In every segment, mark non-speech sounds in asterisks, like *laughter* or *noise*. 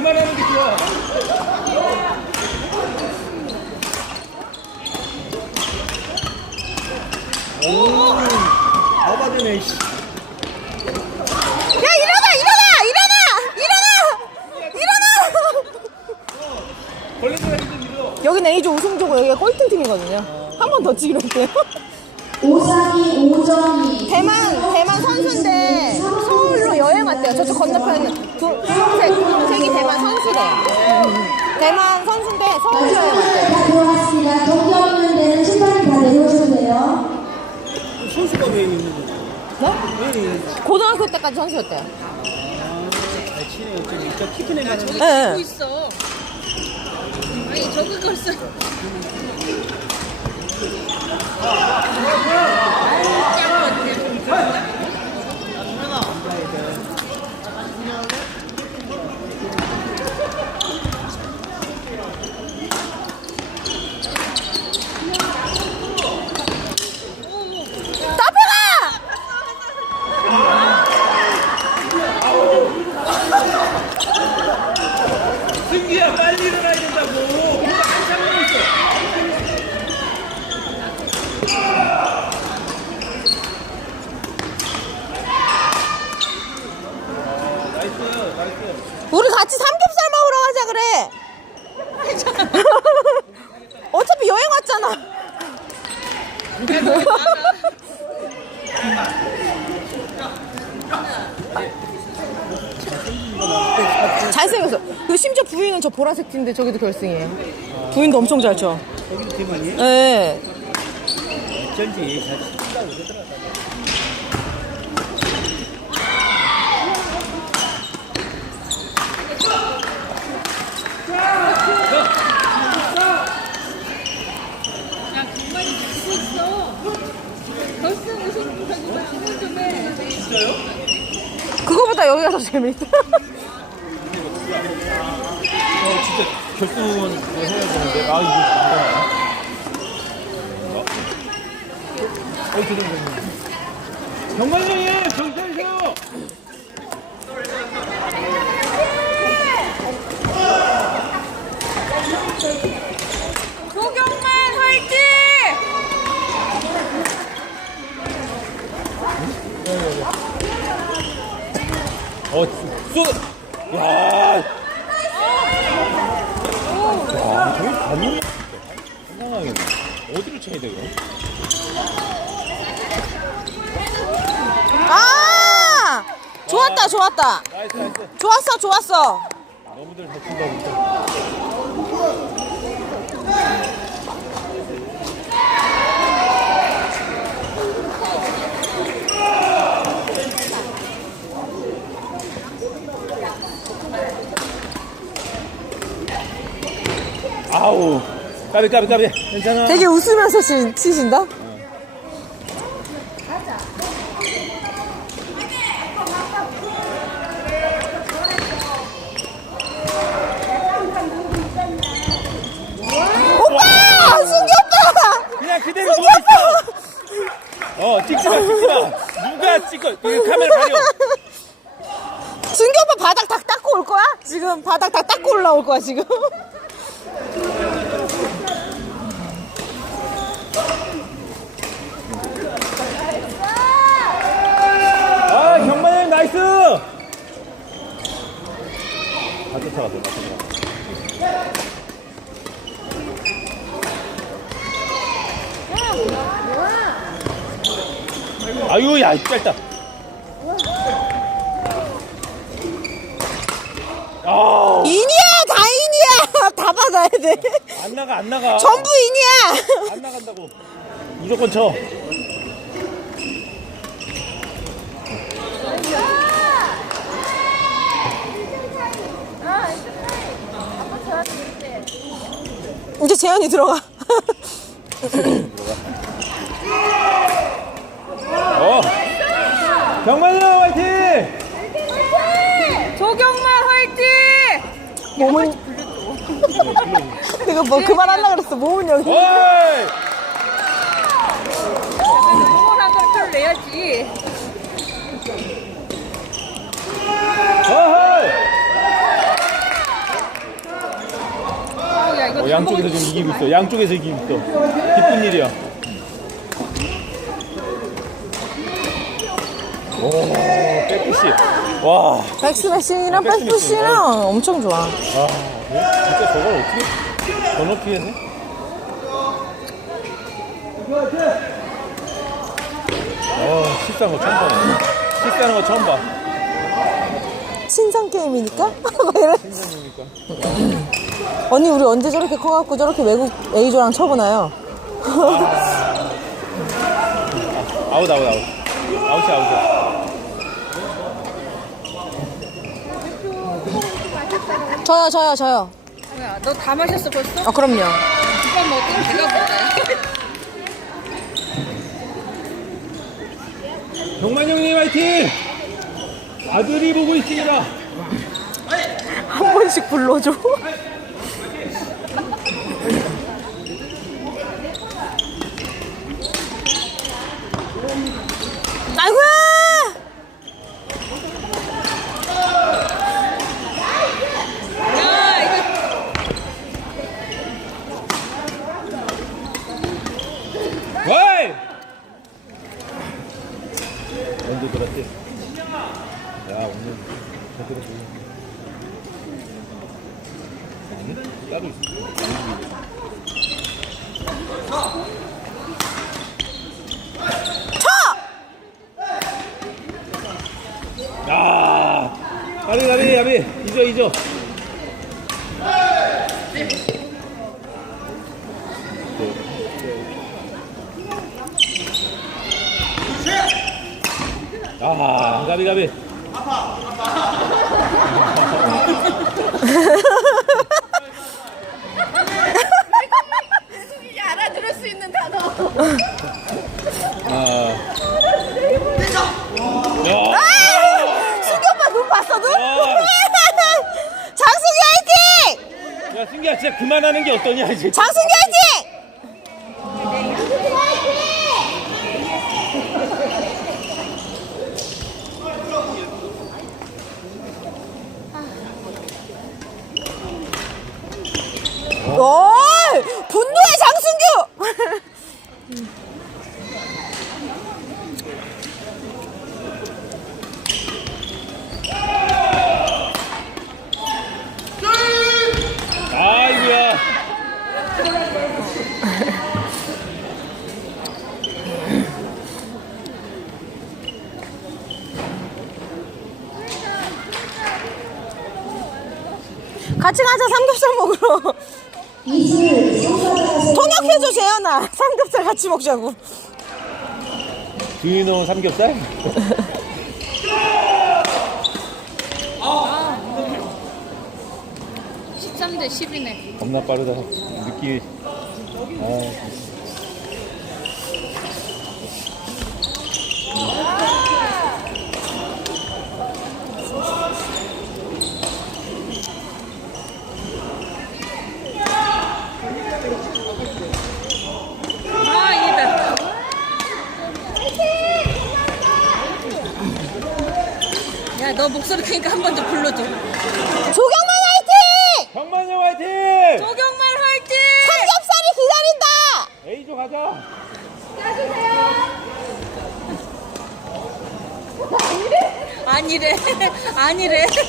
그만하는 게 좋아. 오, 아바드네. 야 일어나 일어나 일어나 일어나 일어나. 걸린 사람이 좀 일어. 여기는 A조 우승조고 여기가 꼴등 팀이거든요. 한 번 더 찍으러 올게요. 오사기 오정이 대만 대만 선수인데 서울로 여행 왔대요. 저쪽 건너편에 두, 분색 분색이 대만 선수래 대만 선수인데 서울로 여행 왔대요 다 들어갔습니다. 경기 없는 데는 심판이 다 내려오셔도 돼요. 선수가 왜 있는 거지? 네? 왜 있는? 고등학교 때까지 선수였대요 아, 치네, 어쩌니. 저 키큰 애가 저기 네. 보고 있어. 아니 저기 거 있어. 따페가 승기야, 빨리 일어나야 된다고. 그거 한참 하고 있어. 나이스, 나이스. 우리 같이 삼겹살 먹으러 가자 그래 어차피 여행 왔잖아 잘생겼어. 그리고 심지어 부인은 저 보라색 팀인데 저기도 결승이에요. 부인도 엄청 잘 쳐. 여기도 대만이 네. 어쩐지 잘 친다고 그러더라. 야 정말 보고 있어. 결승 우승 저기 뭐 질문 좀 해. 그거보다 여기가 더 재밌어. 어, 진짜 결승은 해야 되는데. 아, 이거 잠깐만. 어? 어, 죄송해요. 경관장님, 정신 차리세요! 조경만 화이팅! 어, 쏘! 야! 와, 저기 반응이 상당하겠네. 어디로 쳐야 돼, 그럼? 아! 좋았다, 좋았다. 나이스, 나이스. 좋았어, 좋았어. 너무들 잘 친다, 진짜. 아우, 까비, 까비, 까비. 괜찮아. 되게 웃으면서 치, 치신다? 오빠! 승기 오빠! 그냥 그대로 누워 있어. 어, 찍지 마, 찍지 마. 누가 찍어? 이거 카메라 가려. 승기 오빠 바닥 다 닦고 올 거야? 지금 바닥 다 닦고 올라올 거야, 지금. 아, 경만형 나이스! 다 다 쫓아갔어. 아유, 야, 짧다. 아, 인이야! 다 인이야! *laughs* 다 받아야 돼. 안 나가, 안 나가. 전부 인이야! 안 나간다고. 무조건 쳐. 이제 재현이 들어가. 어. 경만형 화이팅! 조경만 화이팅! 몸은. 이거 뭐 그만하려고 그랬어. 몸은 여기. 응원한 걸 표를 내야지. 어허이! 어, 야 이거 어, 양쪽에서 지금 이기고 있어. 양쪽에서 이기고 있어. 기쁜 일이야. 오, 백푸시. 와, 백스매싱이랑 백스매싱. 백푸시랑 엄청 좋아. 아, 진짜 저걸 어떻게 더 높이 했네? 어, 실수한 거 처음 봐. 실수하는 거 처음 봐. 신상 게임이니까? *laughs* 막 이래. 생각해보니까. 언니 우리 언제 저렇게 커갖고 저렇게 외국 A조랑 쳐보나요? 아웃, 아웃, 아웃. 아웃이야, 아웃이야. 저요 저요 저요. 뭐야, 너 다 마셨어 벌써? 아 그럼요. 이거 먹으면 내가 먹어요. 정만 형님 화이팅! 아들이 보고 있습니다. 한 번씩 불러줘. 아이고야! 야, 이거 와이! 언제 들었지? 야, 오늘 제대로 보여. 아니? 따로 있어. 쳐! 아! 가비, 가비, 가비. 잊어, 잊어. 아, 가비, 가비. 알아들을 수 있는 단어. 아. 야. 승기 오빠 눈 봤어 눈? 아. 장승기 화이팅! 야, 승기야, 진짜 그만하는 게 어떠냐, 이제. 화이팅! 오! 분노의 장승규! 아이고야. 같이 가자 삼겹살 먹으러 성사자가 통역해줘 재현아 삼겹살 같이 먹자고 넣은 삼겹살? 13대 10이네. 겁나 빠르다. 아. 아, 이다. 야, 너 목소리 크니까 한 번 더 불러줘. 조경만 화이팅! 경만형 화이팅! 조경만 화이팅! 삼겹살이 기다린다 A조 가자. 아니래. 아니래. 쳐!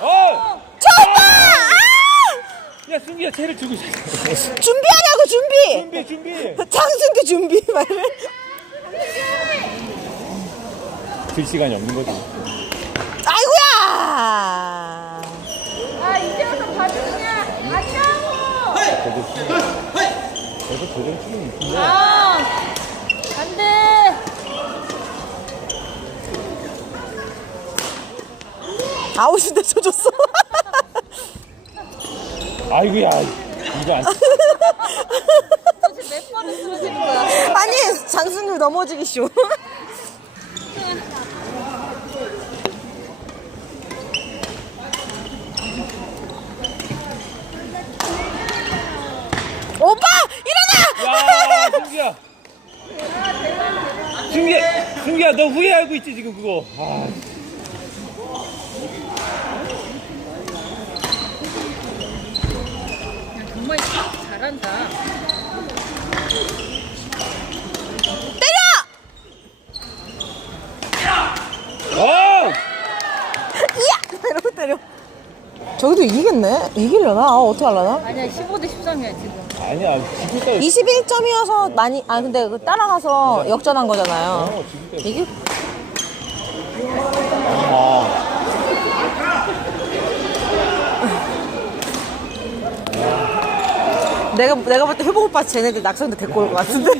어! 쳐 오빠! 아! 야, 승기야, 채를 주고 있어. 준비하라고 준비 준비, 준비. 장승규 준비 말을 들 시간이 없는 거지. 아이고야 아, 이제부터 봐주냐? 아니라고! 저도. 저도 제대로 치면 있는데. 아, 안 돼. 아웃인데 쳐줬어 아이고야. 이거 안. 도대체 몇 번을 쓰러지는 거야? 아니 장승규 넘어지기 쇼 승규야 너 후회하고 있지 지금 그거 아. 정말 잘한다. 어! 저기도 이기겠네? 이기려나? 아, 어떻게 하려나? 아니야 15 대 13이야 지금. 아니야, 지금 때 21점이어서 많이, 아, 근데 그 따라가서 역전한 거잖아요. 어, 이게? 아. 내가, 내가 볼때 효복 오빠 쟤네들 낙성대 데리고 올 것 같은데?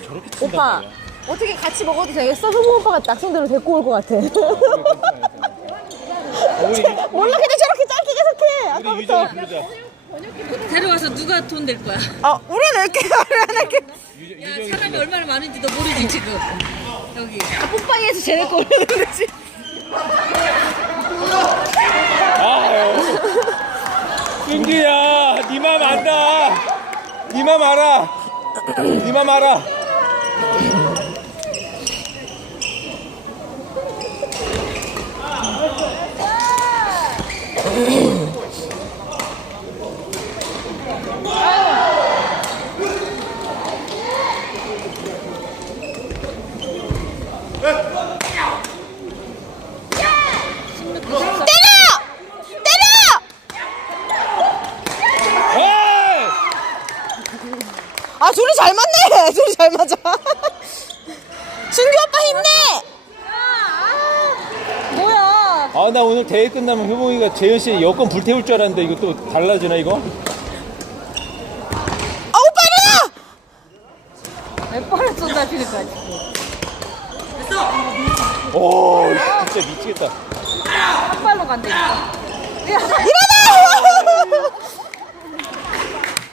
저렇게 오빠. 어떻게 같이 먹어도 되겠어? 효복 오빠가 낙성대로 데리고 올 것 같아. 우리, *laughs* 몰라, 그냥 저렇게 짧게 계속해. 우리 아까부터. 부르자. 데려와서 누가 돈 낼 거야? 아, 우리 낼게, *laughs* 우리 낼게. 야 사람이. 얼마나 많은지 너 모르지 지금. 여기. 뽀빠이에서 쟤네 거 올리는 거지. 승규야, 니맘 안다. 니맘 알아. 니맘 알아. *laughs* 아, 둘이 잘 맞네. *laughs* 둘이 잘 맞아. 준규 오빠 힘내! 뭐야? 아, 나 오늘 대회 끝나면 효봉이가 재현 씨 여권 불태울 줄 알았는데 이거 또 달라지나 이거? 아, 오빠 일어나! 거야 지금. 오, 진짜 미치겠다. 한 발로 간다. 이거. 일어나!